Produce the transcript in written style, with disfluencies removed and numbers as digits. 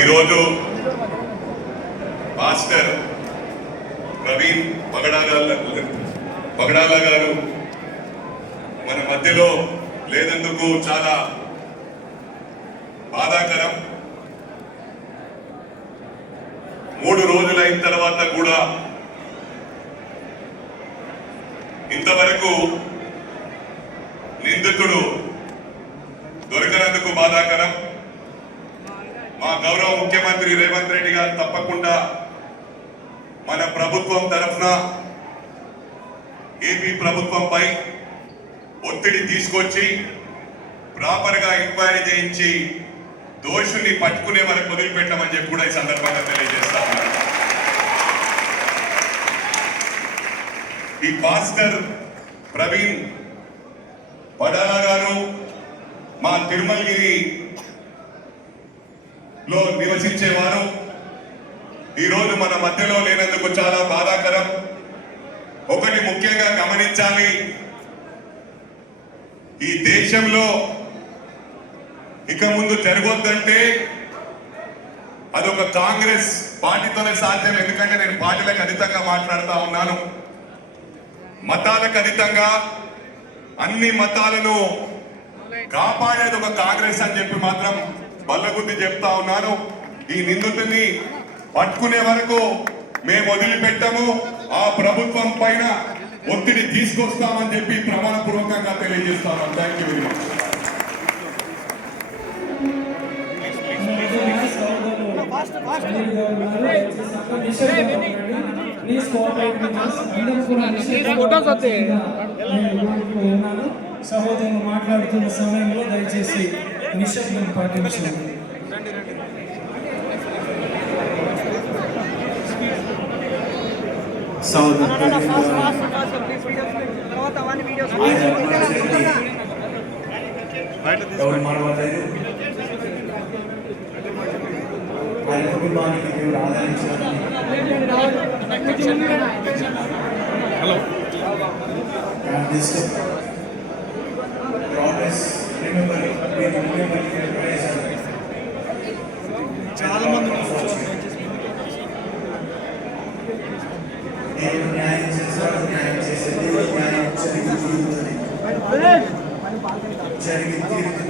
ఈరోజు మాస్టర్ ప్రవీణ్ పగడాల గారు మన మధ్యలో లేనందుకు చాలా బాధాకరం. 3 రోజులైన తర్వాత కూడా ఇంతవరకు నిందితుడు దొరికినందుకు బాధాకరం. మా గౌరవ ముఖ్యమంత్రి రేవంత్ రెడ్డి గారు తప్పకుండా మన ప్రభుత్వం తరఫున ఏపీ ప్రభుత్వంపై ఒత్తిడి తీసుకొచ్చి ప్రాపర్ గా ఎంక్వైరీ చేయించి దోషుల్ని పట్టుకునే వరకు వదిలిపెట్టమని చెప్పి కూడా ఈ సందర్భంగా తెలియజేస్తా ఉన్నారు. ఈ పాస్టర్ ప్రవీణ్ పడాల గారు మా తిరుమలగిరిలో నివసించేవారు. ఈరోజు మన మధ్యలో లేనందుకు చాలా బాధాకరం. ఒకటి ముఖ్యంగా గమనించాలి, ఈ దేశంలో ఇక ముందు జరగొద్దంటే అదొక కాంగ్రెస్ పార్టీతోనే సాధ్యం. ఎందుకంటే నేను పార్టీలకు అతీతంగా మాట్లాడుతూ ఉన్నాను. మతాలకు అతీతంగా అన్ని మతాలను కాపాడేది ఒక కాంగ్రెస్ అని చెప్పి మాత్రం బల్లగుద్ది చెప్తా ఉన్నాను. ఈ నిందితుని పట్టుకునే వరకు మేము వదిలిపెట్టము. ఆ ప్రభుత్వం పైన ఒత్తిడి తీసుకొస్తామని చెప్పి ప్రమాణపూర్వకంగా తెలియజేస్తాను. Thank you very much. సహోదరులు మాట్లాడుతున్న సమయంలో దయచేసి నిశ్శబ్దం పాటించండి. ఎవరు మరవలేదు. ఆయన కుటుంబానికి దేవుడు ఆదరించాలని చాలా మంది దేవుడు న్యాయం చేస్తాడు. న్యాయం చేసే దేవుడు న్యాయం జరిగి తీరుతుంది.